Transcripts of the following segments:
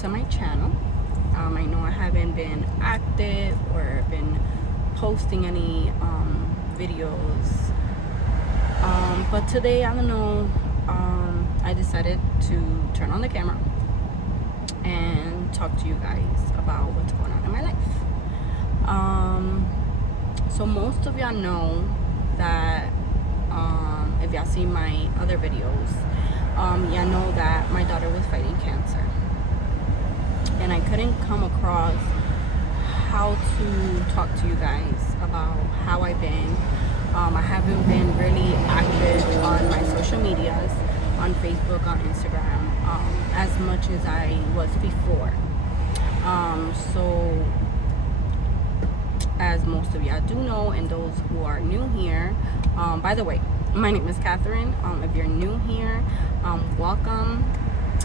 to my channel. I know I haven't been active or been posting any videos, but today, I don't know, I decided to turn on the camera and talk to you guys about what's going on in my life. So most of y'all know that if y'all see my other videos, y'all know that my daughter was fighting cancer, and I couldn't come across how to talk to you guys about how I've been. I haven't been really active on my social medias, on Facebook, on Instagram, as much as I was before. So as most of y'all do know, and those who are new here, by the way, my name is Catherine. If you're new here, welcome.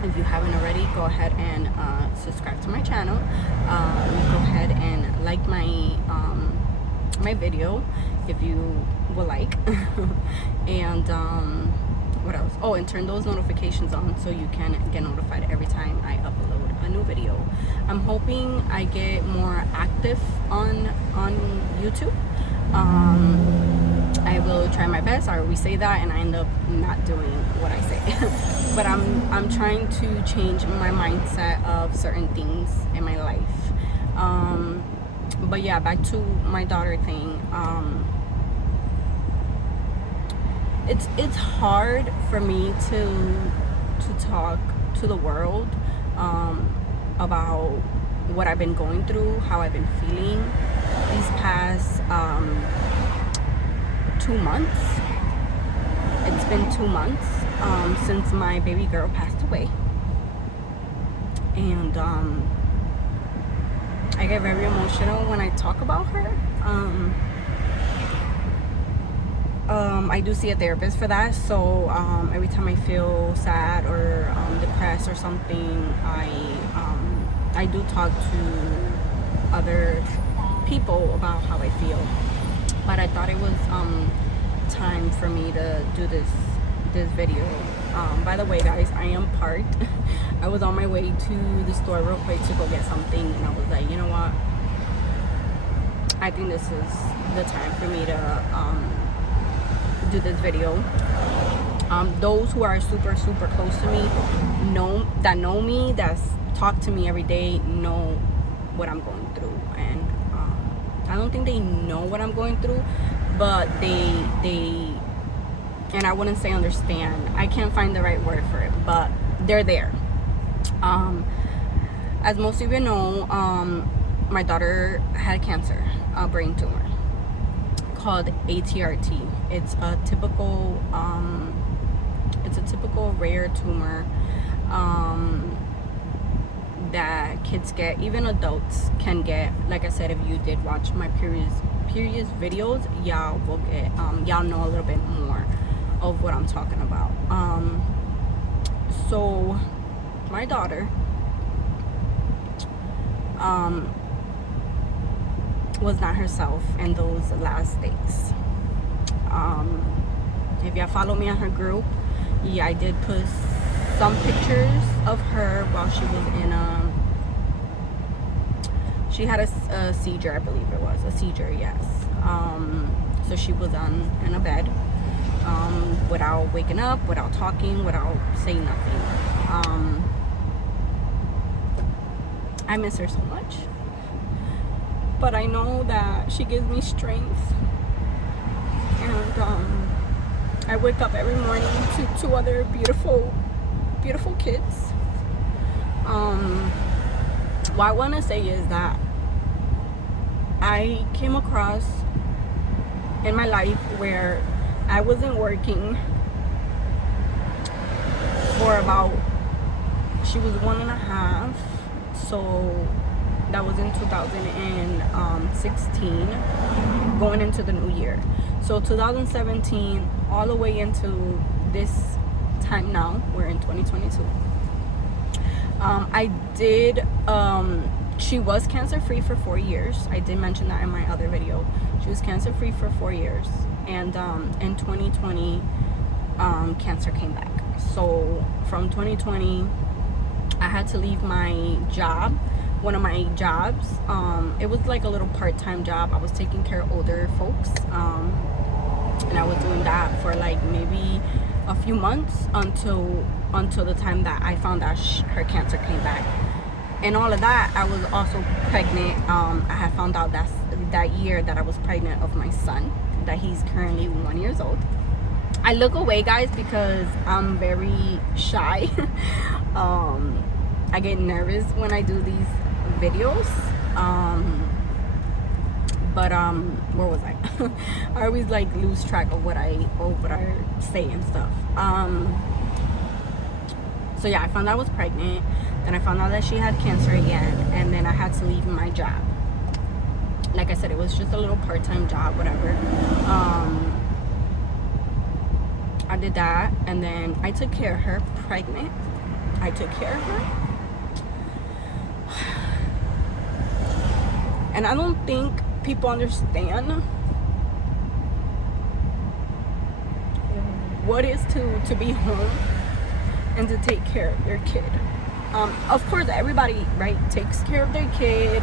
If you haven't already, go ahead and subscribe to my channel. Go ahead and like my my video if you would like. And what else? Oh, and turn those notifications on so you can get notified every time I upload a new video. I'm hoping I get more active on YouTube. I will try my best. I always say that and I end up not doing what I say. But I'm trying to change my mindset of certain things in my life. But yeah, back to my daughter thing. It's hard for me to talk to the world about what I've been going through, how I've been feeling these past 2 months. It's been 2 months since my baby girl passed away, and I get very emotional when I talk about her. I do see a therapist for that, so every time I feel sad or depressed or something, I do talk to other people about how I feel. But I thought it was time for me to do this video. By the way, guys, I am parked. I was on my way to the store real quick to go get something, and I was like, you know what, I think this is the time for me to do this video. Those who are super close to me know me, that's talk to me every day, know what I'm going through. And I don't think they know what I'm going through, but they and I wouldn't say understand, I can't find the right word for it, but they're there. As most of you know, my daughter had cancer, a brain tumor called ATRT. It's a typical rare tumor that kids get, even adults can get. Like I said, if you did watch my previous videos, y'all will get y'all know a little bit more of what I'm talking about. So my daughter was not herself in those last days. If y'all follow me on her group, yeah, I did post some pictures of her while she was in she had a seizure, I believe it was a seizure, yes. So she was in a bed, without waking up, without talking, without saying nothing. I miss her so much, but I know that she gives me strength. And I wake up every morning to 2 other beautiful kids. What I want to say is that I came across in my life where I wasn't working for about, she was 1.5, so that was in 2016, going into the new year. So 2017 all the way into this time now, we're in 2022. I did she was cancer free for 4 years. I did mention that in my other video. She was cancer free for 4 years, and in 2020 cancer came back. So from 2020 I had to leave my job, one of my jobs. It was like a little part-time job. I was taking care of older folks, and I was doing that for like maybe a few months until the time that I found out her cancer came back. And all of that, I was also pregnant. I had found out that year that I was pregnant of my son, that he's currently 1 year old. I look away, guys, because I'm very shy. I get nervous when I do these videos. But where was I? I always like lose track of what I say and stuff. So yeah, I found out I was pregnant. Then I found out that she had cancer again, and then I had to leave my job. Like I said, it was just a little part-time job, whatever. I did that, and then I took care of her pregnant. I took care of her. And I don't think people understand what it is to be home and to take care of your kid. Of course, everybody, right, takes care of their kid,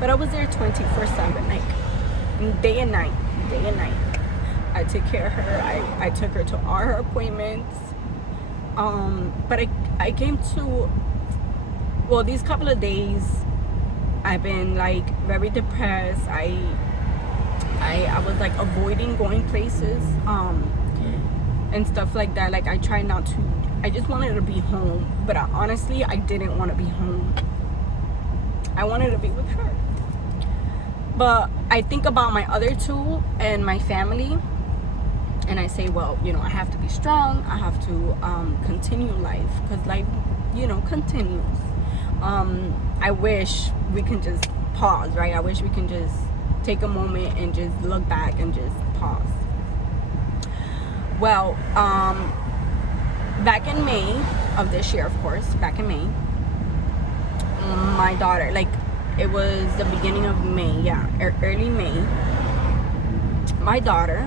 but I was there 24/7, like day and night. I took care of her. I took her to all her appointments. But I came to, well, these couple of days I've been like very depressed. I was like avoiding going places and stuff like that. Like I try not to. I just wanted to be home, but honestly I didn't want to be home. I wanted to be with her. But I think about my other two and my family, and I say, well, you know, I have to be strong. I have to continue life, because life, you know, continues. I wish we can just pause, right? I wish we can just take a moment and just look back and just pause. Well, back in May of this year, of course, back in May, my daughter, like, it was the beginning of May, yeah, early May, my daughter,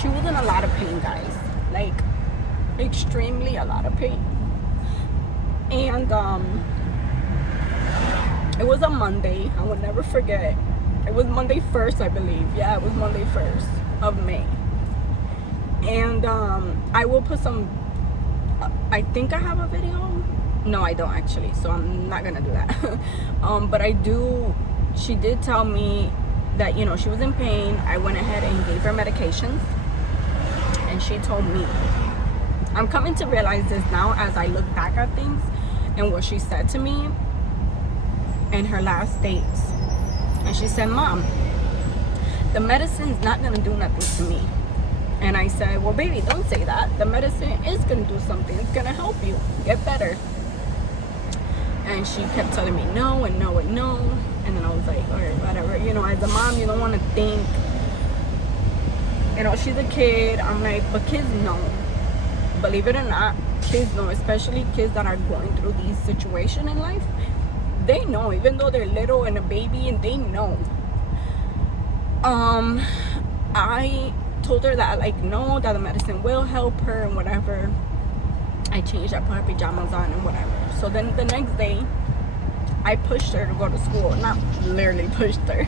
she was in a lot of pain, guys, like, extremely a lot of pain. And it was a Monday. I will never forget. It was Monday 1st, I believe. Yeah, it was Monday 1st of May. And I will put some, I think I have a video. No, I don't actually, so I'm not gonna do that. But I do, she did tell me that, you know, she was in pain. I went ahead and gave her medications, and she told me, I'm coming to realize this now as I look back at things and what she said to me in her last days. And she said, Mom, the medicine's not gonna do nothing to me. And I said, well, baby, don't say that. The medicine is gonna do something. It's gonna help you get better. And she kept telling me no and no and no. And then I was like, all right, whatever. You know, as a mom, you don't want to think, you know, she's a kid. I'm like, but kids know. Believe it or not, kids know, especially kids that are going through these situations in life. They know, even though they're little and a baby, and they know. I told her that, like, no, that the medicine will help her and whatever. I changed, I put her pajamas on and whatever. So then the next day, I pushed her to go to school. Not literally pushed her,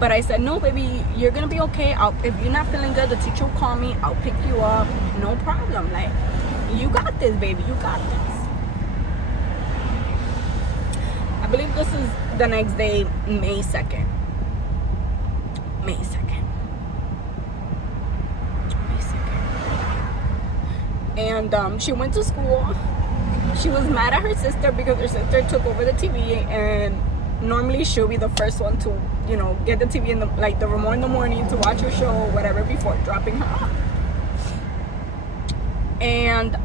but I said, no, baby, you're gonna be okay. If you're not feeling good, the teacher will call me. I'll pick you up, no problem. Like, you got this, baby, you got this. I believe this is the next day, May 2nd. May 2nd. And she went to school. She was mad at her sister because her sister took over the TV, and normally she'll be the first one to, you know, get the TV in the, like, the remote in the morning to watch her show or whatever before dropping her off. And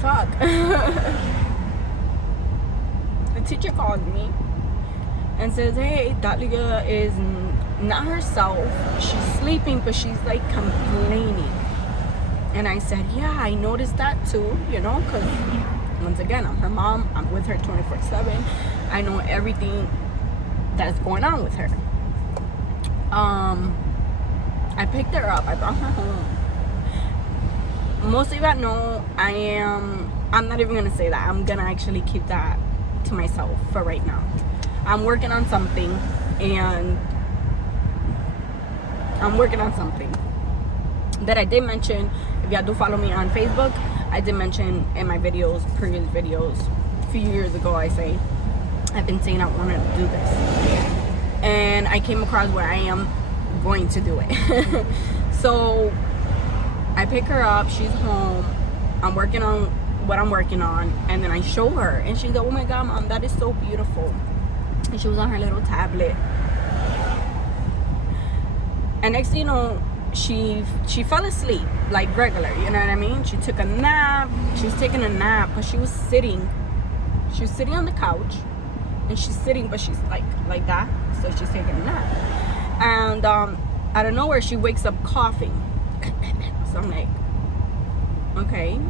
fuck. The teacher called me and says, hey, Talia is not herself. She's sleeping, but she's like complaining. And I said, yeah, I noticed that too, you know, because once again, I'm her mom. I'm with her 24/7. I know everything that's going on with her. I picked her up. I brought her home. most of you that know, I'm not even gonna say that. I'm gonna actually keep that to myself for right now. I'm working on something, and that I did mention. If y'all do follow me on Facebook, I did mention in my previous videos, a few years ago, I've been saying I want to do this, and I came across where I am going to do it. So I pick her up, she's home, I'm working on what I'm working on, and then I show her, and she's like, oh my god, Mom, that is so beautiful. And she was on her little tablet, and next thing you know, she fell asleep like regular, you know what I mean? She took a nap. She was taking a nap, but she was sitting on the couch, and she's sitting, but she's like that, so she's taking a nap. And out of nowhere, she wakes up coughing. So I'm like, okay.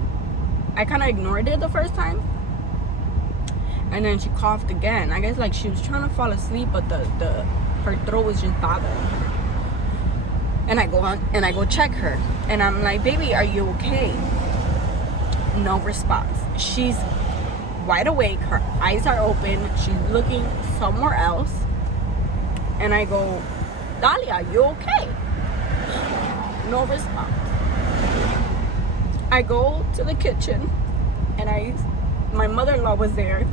I kind of ignored it the first time, and then she coughed again. I guess like she was trying to fall asleep, but her throat was just bothering her. And I go check her, and I'm like, baby, are you okay? No response. She's wide awake, her eyes are open, she's looking somewhere else. And I go, Dolly, are you okay? No response. I go to the kitchen, and my mother-in-law was there,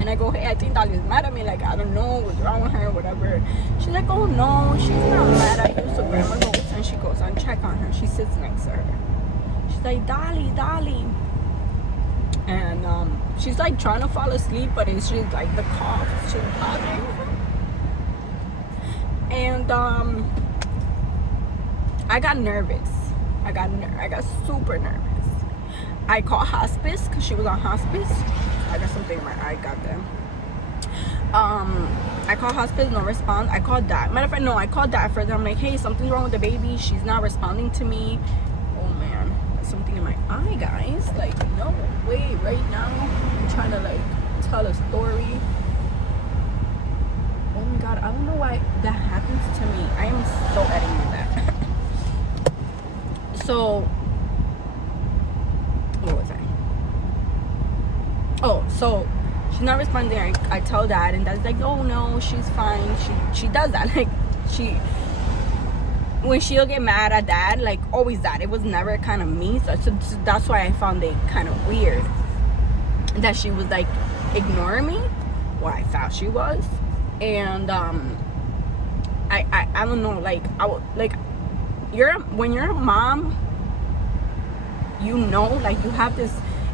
and I go, hey, I think Dolly's mad at me, like, I don't know what's wrong with her, whatever. She's like, oh no, she's not mad at you. So grandma goes, and she goes and check on her. She sits next to her. She's like, Dolly. And she's like trying to fall asleep, but it's just like the cough, she's bothering her. And I got nervous. I got super nervous. I called hospice, because she was on hospice. I got something in my eye, goddamn. I called hospice, no response. I called dad. Matter of fact, no, I called dad first. I'm like, hey, something's wrong with the baby. She's not responding to me. Oh man, there's something in my eye, guys. Like, no way, right now. I'm trying to like tell a story. Oh my god, I don't know why that happens to me. I am so editing that. So, what was I? Oh, so she's not responding. I tell dad, and dad's like, oh no, she's fine. She does that. Like, when she'll get mad at dad, like always that. It was never kind of me. So that's why I found it kind of weird that she was like ignoring me. Well, I thought she was. And I don't know, like when you're a mom, you know, like you have this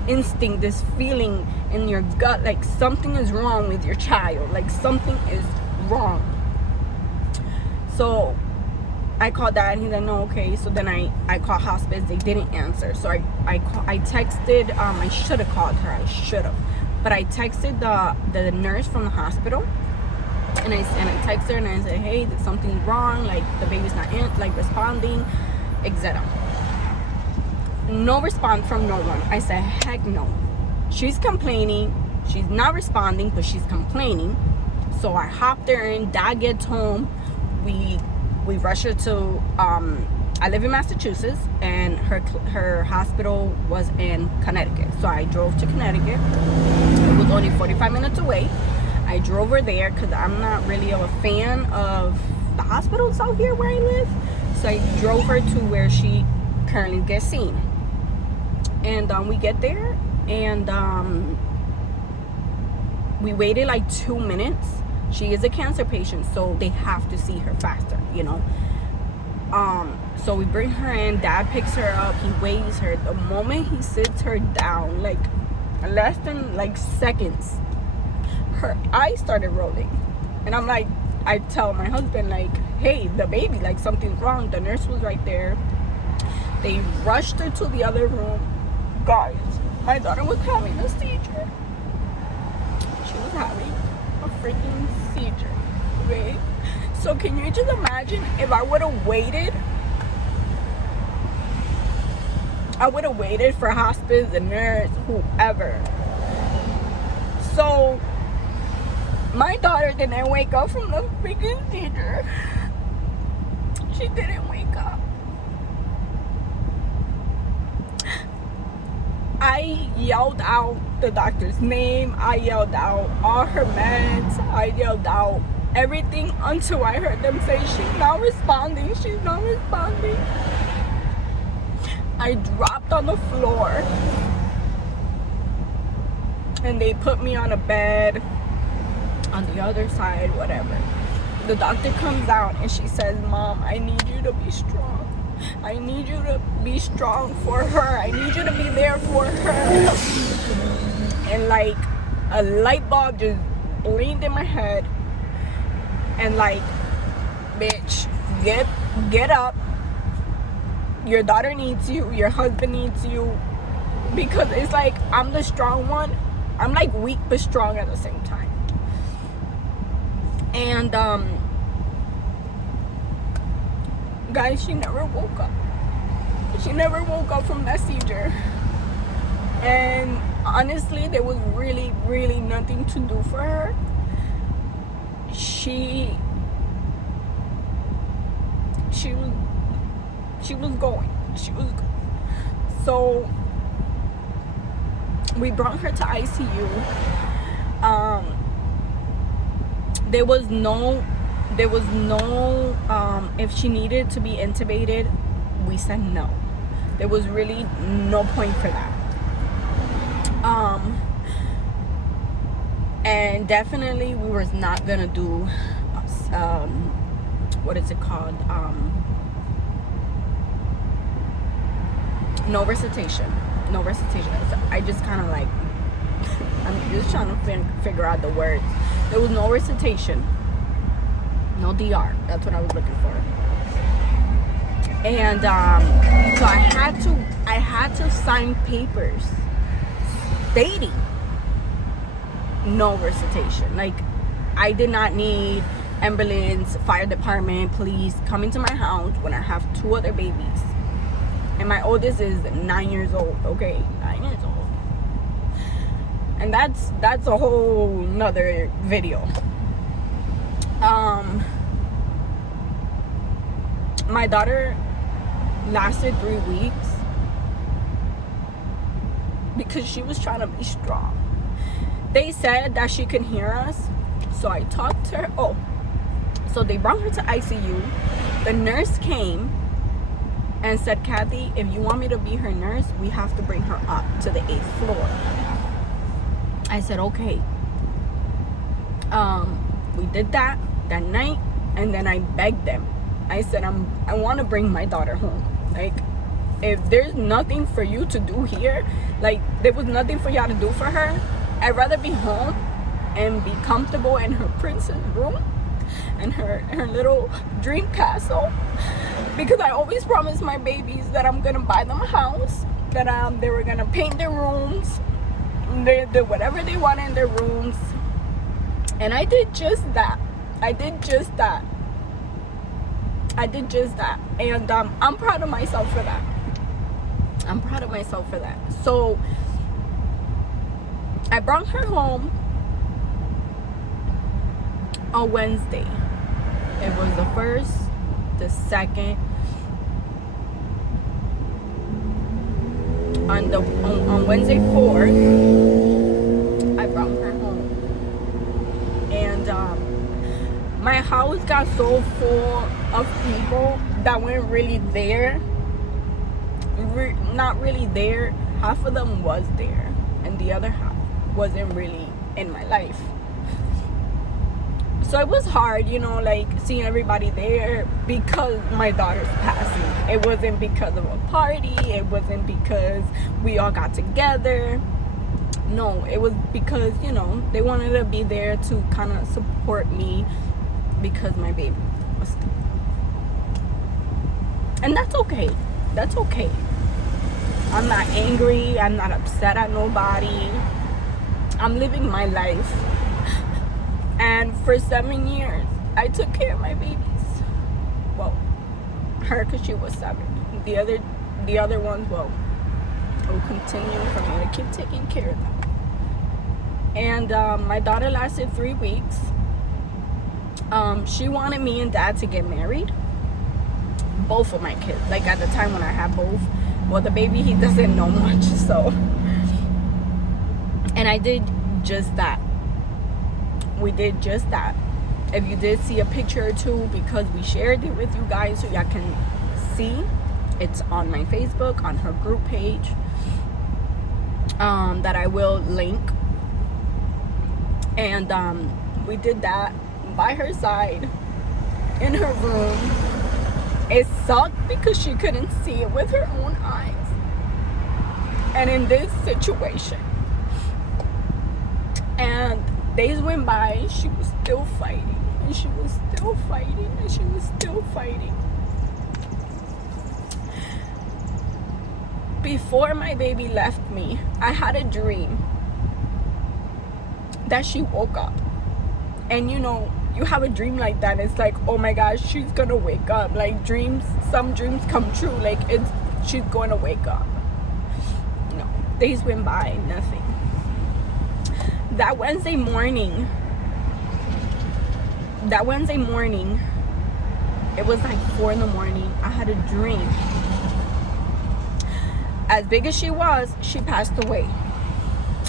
instinct, this feeling in your gut, like something is wrong with your child, like something is wrong. So I called dad, and he's like, no, okay. So then I called hospice. They didn't answer. So I texted, I should have called her, but I texted the nurse from the hospital, and I texted her, and I said, hey, something's wrong, like the baby's not responding, etc. No response from no one. I said, heck no. She's complaining. She's not responding, but she's complaining. So I hopped her in. Dad gets home. We rush her to I live in Massachusetts, and her hospital was in Connecticut. So I drove to Connecticut. It was only 45 minutes away. I drove her there because I'm not really a fan of the hospitals out here where I live. So I drove her to where she currently gets seen. And we get there, and we waited like 2 minutes. She is a cancer patient, so they have to see her faster, you know. So we bring her in. Dad picks her up. He weighs her. The moment he sits her down, like less than like seconds, her eyes started rolling. And I'm like, I tell my husband, like, hey, the baby, like something's wrong. The nurse was right there. They rushed her to the other room. Guys, my daughter was having a seizure. She was having a freaking seizure, okay? So can you just imagine if I would have waited? I would have waited for hospice, the nurse, whoever. So my daughter didn't wake up from the freaking seizure. She didn't wake up. I yelled out the doctor's name. I yelled out all her meds. I yelled out everything until I heard them say, she's not responding, she's not responding. I dropped on the floor and they put me on a bed on the other side, whatever. The doctor comes out and she says, Mom, I need you to be strong. I need you to be strong for her. I need you to be there for her. And like a light bulb just blinked in my head. And like, bitch, get up. Your daughter needs you. Your husband needs you. Because it's like, I'm the strong one. I'm like weak but strong at the same time. And guys, she never woke up. She never woke up from that seizure. And honestly, there was really, really nothing to do for her. She was going. So we brought her to ICU. There was no if she needed to be intubated, we said no. There was really no point for that. And definitely we was not gonna do what is it called, no recitation. So I just kind of like I'm just trying to figure out the words. There was no recitation, no DR. That's what I was looking for. And so I had to sign papers stating no recitation. Like, I did not need ambulance, fire department, police coming to my house when I have 2 other babies. And my oldest is 9 years old, okay? 9 years old. And that's a whole nother video. My daughter lasted 3 weeks because she was trying to be strong. They said that she could hear us, so I talked to her. Oh, so they brought her to ICU. The nurse came and said, Kathy, if you want me to be her nurse, we have to bring her up to the 8th floor. I said, okay. We did that night, and then I begged them. I said, I want to bring my daughter home. Like, if there's nothing for you to do here, like, there was nothing for y'all to do for her, I'd rather be home and be comfortable in her princess room and her little dream castle. Because I always promised my babies that I'm gonna buy them a house, that they were gonna paint their rooms, they whatever they want in their rooms. And I did just that. And I'm proud of myself for that. So I brought her home on Wednesday. It was the 1st, the 2nd. On Wednesday 4th, I brought her home. And my house got so full of people that weren't really there. Not really there. Half of them was there, and the other half wasn't really in my life. So it was hard, like seeing everybody there because my daughter's passing. It wasn't because of a party. It wasn't because we all got together. No, it was because, they wanted to be there to kind of support me because my baby was sick. And that's okay. I'm not angry. I'm not upset at nobody. I'm living my life. And for 7 years, I took care of my babies. Well, her because she was 7. The other ones, well, will continue for me to keep taking care of them. And my daughter lasted 3 weeks. She wanted me and Dad to get married. Both of my kids. Like, at the time when I had both. Well, the baby, he doesn't know much, so And I did just that. We did just that. If you did see a picture or two, because we shared it with you guys so y'all can see, it's on my Facebook, on her group page, that I will link. And we did that by her side in her room. It sucked because she couldn't see it with her own eyes. And in this situation, and days went by, she was still fighting, and she was still fighting, and she was still fighting. Before my baby left me, I had a dream that she woke up. And you know, you have a dream like that, it's like, oh my gosh, she's gonna wake up. Like, dreams, some dreams come true, like she's going to wake up. No, days went by, nothing. That Wednesday morning, it was like 4 in the morning, I had a dream. As big as she was, she passed away.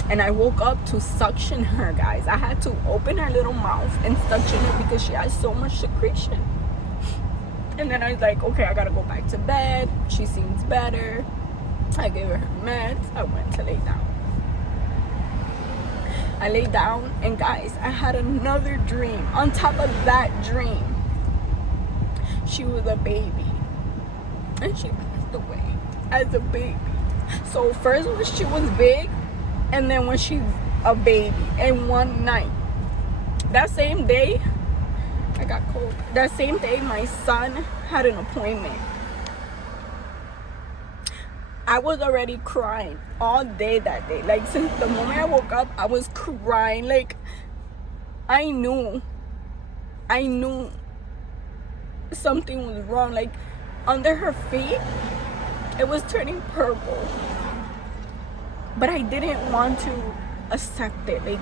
And I woke up to suction her, guys. I had to open her little mouth and suction her because she had so much secretion. And then I was like, okay, I gotta go back to bed. She seems better. I gave her meds. I went to lay down. I lay down, and guys, I had another dream. On top of that dream, she was a baby. And she passed away as a baby. So first when she was big, and then when she's a baby. And one night, that same day, I got cold. That same day, my son had an appointment. I was already crying all day that day. Like, since the moment I woke up, I was crying. Like, I knew something was wrong. Like, under her feet, it was turning purple. But I didn't want to accept it. Like,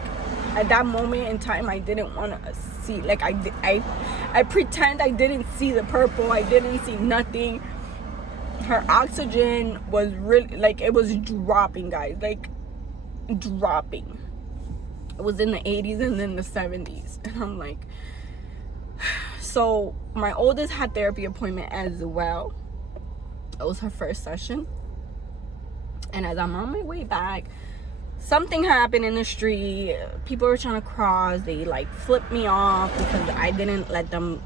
at that moment in time, I didn't want to see. Like, I pretend I didn't see the purple. I didn't see nothing. Her oxygen was really, like, it was dropping, guys. Like, dropping. It was in the 80s and then the 70s. And I'm like, so my oldest had therapy appointment as well. It was her first session. And as I'm on my way back, something happened in the street. People were trying to cross. They like flipped me off because I didn't let them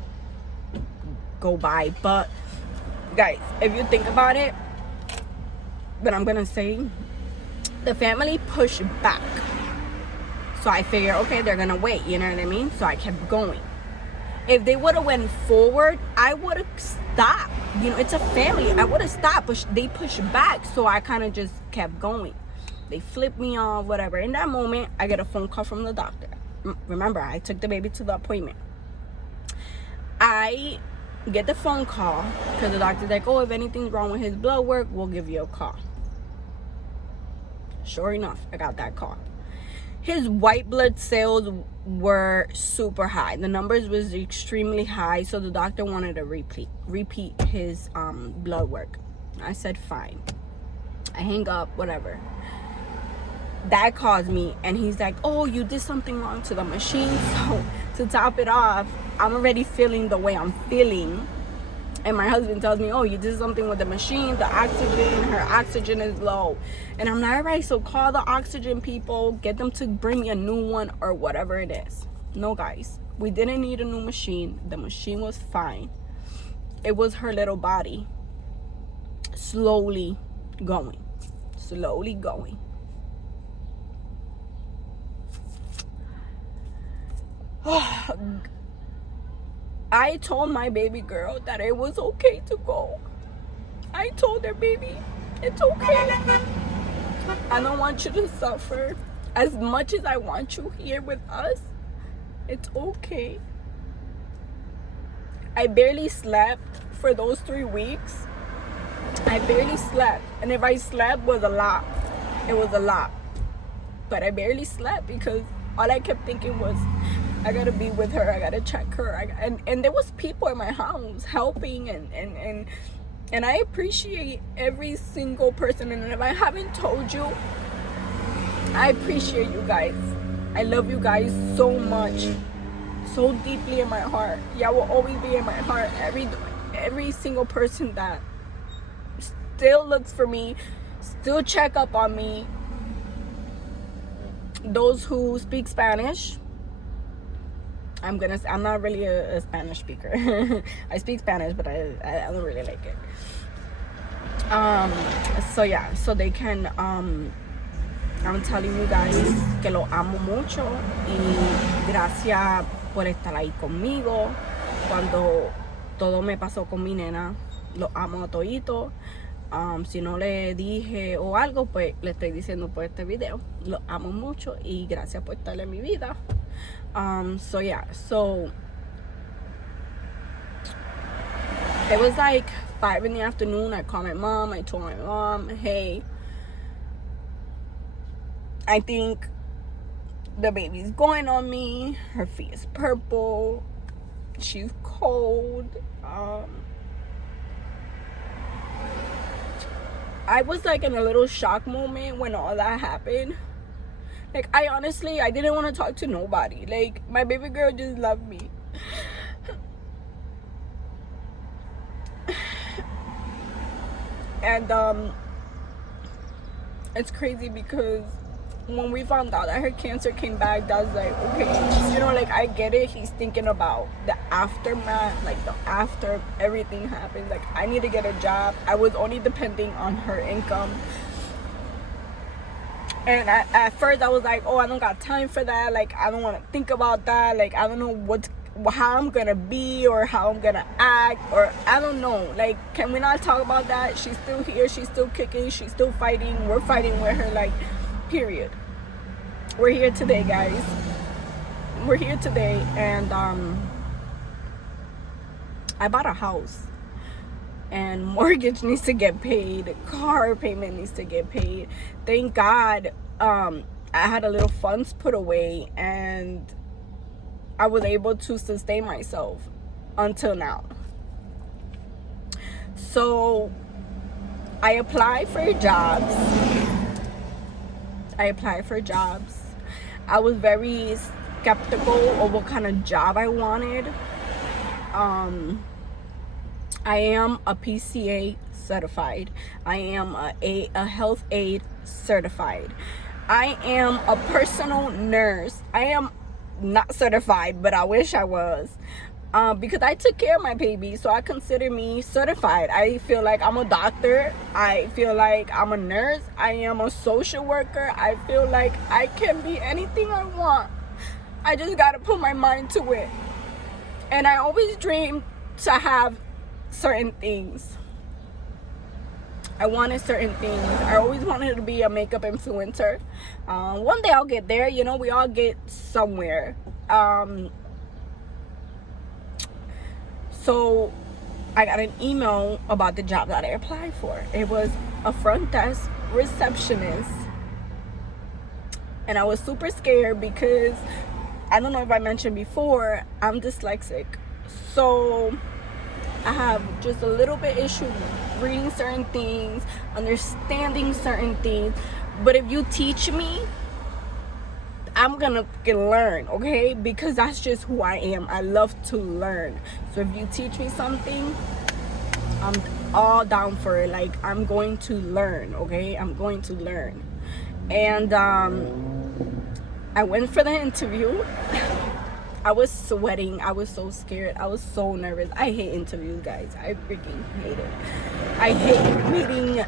go by. But guys, if you think about it, but I'm gonna say, the family pushed back. So I figured, okay, they're gonna wait, you know what I mean? So I kept going. If they would have went forward, I would have stopped. You know, it's a family. I would have stopped, but they pushed back. So I kind of just kept going. They flipped me off, whatever. In that moment, I get a phone call from the doctor. Remember, I took the baby to the appointment. I get the phone call because the doctor's like, oh, if anything's wrong with his blood work, we'll give you a call. Sure enough, I got that call. His white blood cells were super high. The numbers was extremely high, so the doctor wanted to repeat his blood work. I said fine. I hang up, whatever. Dad calls me and he's like, oh, you did something wrong to the machine. So to top it off, I'm already feeling the way I'm feeling. And my husband tells me, oh, you did something with the machine, the oxygen, her oxygen is low. And I'm like, all right, so call the oxygen people, get them to bring me a new one or whatever it is. No, guys, we didn't need a new machine. The machine was fine. It was her little body slowly going. I told my baby girl that it was okay to go. I told her, baby, it's okay. I don't want you to suffer as much as I want you here with us. It's okay. I barely slept for those 3 weeks. I barely slept. And if I slept, was a lot. It was a lot. But I barely slept because all I kept thinking was, I gotta be with her, I gotta check her. And there was people in my house helping, and I appreciate every single person. And if I haven't told you, I appreciate you guys. I love you guys so much, so deeply in my heart. Y'all will always be in my heart. Every single person that still looks for me, still check up on me. Those who speak Spanish, I'm not really a Spanish speaker. I speak Spanish, but I don't really like it. So yeah, so they can I'm telling you guys que lo amo mucho y gracias por estar ahí conmigo cuando todo me pasó con mi nena. Lo amo a todito. Si no le dije o algo, pues le estoy diciendo por este video. Lo amo mucho y gracias por estar en mi vida. So yeah, so it was like 5 in the afternoon. I called my mom. I told my mom, hey, I think the baby's going on me. Her feet is purple. She's cold. I was like in a little shock moment when all that happened. Like, I didn't want to talk to nobody. Like, my baby girl just loved me. And it's crazy because when we found out that her cancer came back, that was like, okay, you know, like, I get it. He's thinking about the aftermath, like the after everything happened. Like, I need to get a job. I was only depending on her income. And at first I was like, oh, I don't got time for that. Like, I don't want to think about that. Like, I don't know how I'm gonna be or how I'm gonna act, or I don't know. Like, can we not talk about that? She's still here. She's still kicking. She's still fighting. We're fighting with her, like, period. We're here today, guys. We're here today. And I bought a house, and mortgage needs to get paid, car payment needs to get paid. Thank God I had a little funds put away, and I was able to sustain myself until now. So I applied for jobs. I was very skeptical of what kind of job I wanted. I am a PCA certified. I am a health aide certified. I am a personal nurse. I am not certified, but I wish I was, because I took care of my baby, so I consider me certified. I feel like I'm a doctor. I feel like I'm a nurse. I am a social worker. I feel like I can be anything I want. I just gotta put my mind to it. And I always dreamed to have certain things. I wanted certain things. I always wanted to be a makeup influencer. One day I'll get there. You know, we all get somewhere. So I got an email about the job that I applied for. It was a front desk receptionist. And I was super scared because, I don't know if I mentioned before, I'm dyslexic. So I have just a little bit issue reading certain things, understanding certain things. But if you teach me, I'm gonna learn, okay? Because that's just who I am. I love to learn. So if you teach me something, I'm all down for it. Like, I'm going to learn, okay? I'm going to learn. And I went for the interview. I was sweating. I was so scared. I was so nervous. I hate interviews, guys. I freaking hate it. I hate meeting.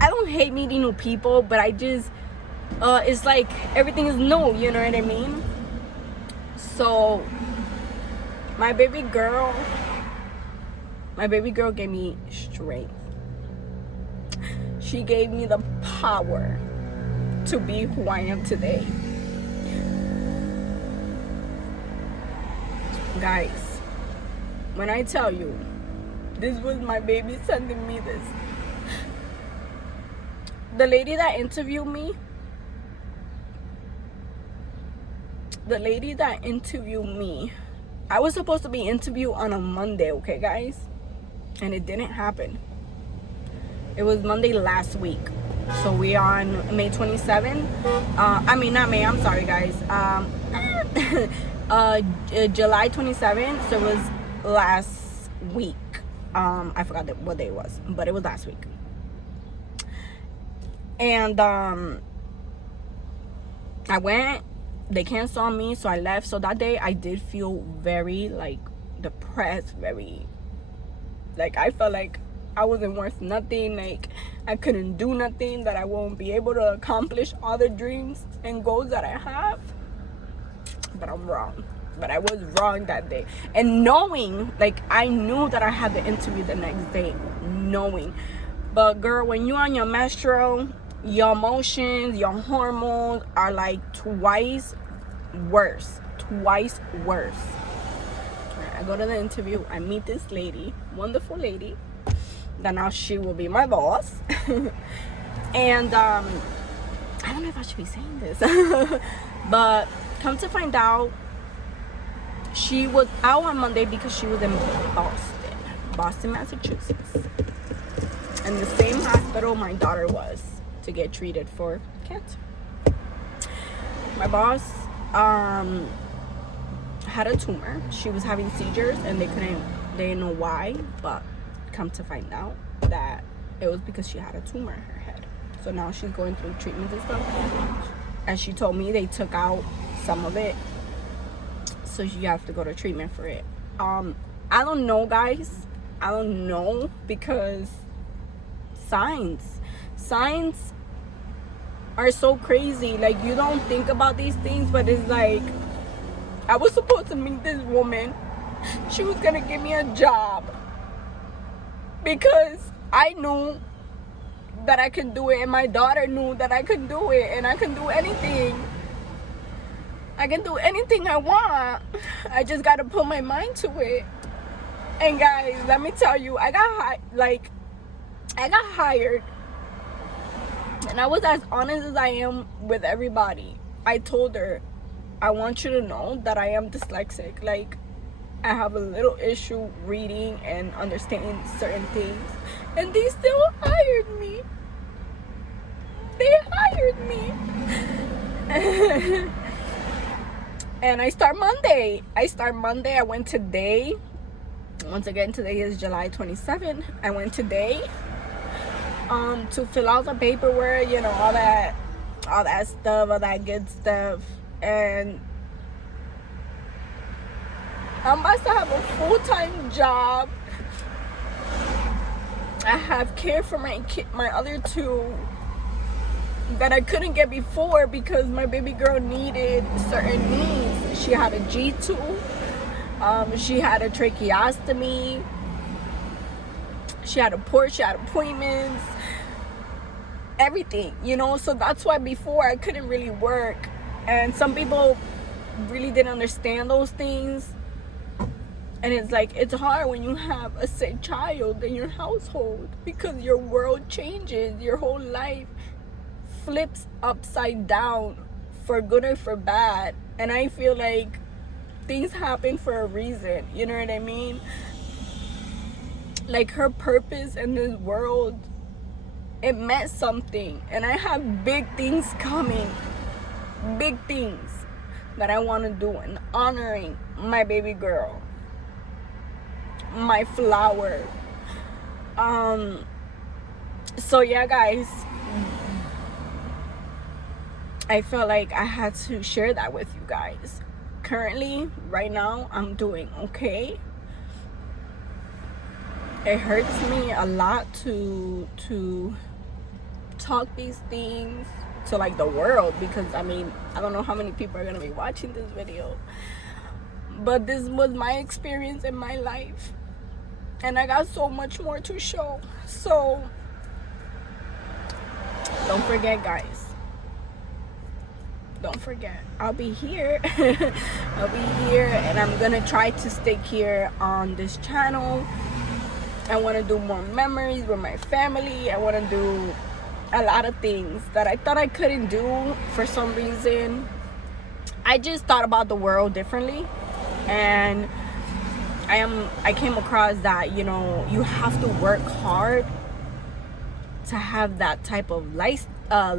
I don't hate meeting new people, but I just, it's like everything is new, you know what I mean? So my baby girl gave me strength. She gave me the power to be who I am today. Guys, when I tell you, this was my baby sending me this. The lady that interviewed me, I was supposed to be interviewed on a Monday, okay, guys? And it didn't happen. It was Monday last week. So we on May 27th. I mean, not May, I'm sorry guys. July 27th. So it was last week. I forgot what day it was, but it was last week. And I went, they canceled on me, so I left. So that day I did feel very like depressed, very like I felt like I wasn't worth nothing, like I couldn't do nothing, that I won't be able to accomplish all the dreams and goals that I have. But I'm wrong. But I was wrong that day. And knowing, like I knew that I had the interview the next day, knowing. But girl, when you're on your menstrual, your emotions, your hormones are like twice worse. I go to the interview, I meet this lady, wonderful lady, that now she will be my boss. And I don't know if I should be saying this, but come to find out, she was out on Monday because she was in Boston, Massachusetts, in the same hospital my daughter was, to get treated for cancer. My boss had a tumor. She was having seizures and they didn't know why, but come to find out that it was because she had a tumor in her head. So now she's going through treatment and stuff. As she told me, they took out some of it, so you have to go to treatment for it. I don't know, guys. I don't know, because signs are so crazy. Like, you don't think about these things, but it's like, I was supposed to meet this woman. She was gonna give me a job because I knew that I could do it, and my daughter knew that I could do it, and I can do anything. I can do anything I want. I just gotta put my mind to it. And guys, let me tell you, I got hired, and I was as honest as I am with everybody. I told her, I want you to know that I am dyslexic. Like, I have a little issue reading and understanding certain things, and they still hired me. They hired me. And I start Monday. I went today. Once again, today is July 27th. I went today to fill out the paperwork, you know, all that stuff, all that good stuff. And I'm about to have a full-time job. I have care for my other two that I couldn't get before because my baby girl needed certain needs. She had a G-tube. She had a tracheostomy. She had a port. She had appointments. Everything, you know. So that's why before I couldn't really work. And some people really didn't understand those things. And it's like, it's hard when you have a sick child in your household, because your world changes. Your whole life flips upside down, for good or for bad. And I feel like things happen for a reason, you know what I mean? Like, her purpose in this world, it meant something. And I have big things coming, big things that I want to do, and honoring my baby girl, my flower. So yeah, guys, I felt like I had to share that with you guys. Currently, right now, I'm doing okay. It hurts me a lot to talk these things to like the world, because I mean, I don't know how many people are gonna be watching this video, but this was my experience in my life, and I got so much more to show. So don't forget, guys. Don't forget, I'll be here. I'll be here, and I'm gonna try to stick here on this channel. I want to do more memories with my family. I want to do a lot of things that I thought I couldn't do for some reason. I just thought about the world differently, and I came across that, you know, you have to work hard to have that type of lifestyle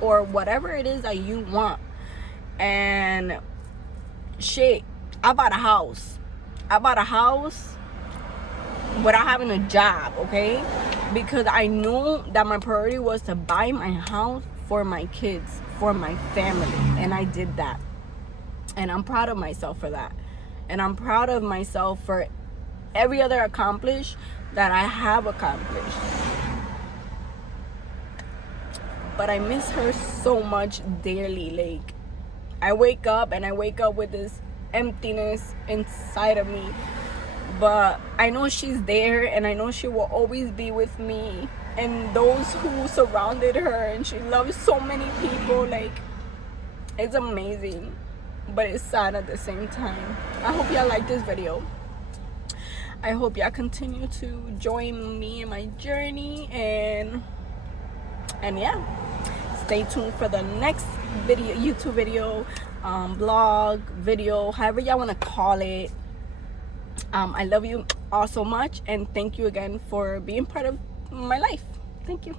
or whatever it is that you want. And shit, I bought a house without having a job, okay? Because I knew that my priority was to buy my house for my kids, for my family, and I did that. And I'm proud of myself for that. And I'm proud of myself for every other accomplish that I have accomplished. But I miss her so much dearly. Like, I wake up with this emptiness inside of me. But I know she's there, and I know she will always be with me and those who surrounded her, and she loves so many people. Like, it's amazing, but it's sad at the same time. I hope y'all like this video. I hope y'all continue to join me in my journey, and yeah, stay tuned for the next video, YouTube video, blog video, however y'all want to call it. I love you all so much, and thank you again for being part of my life. Thank you.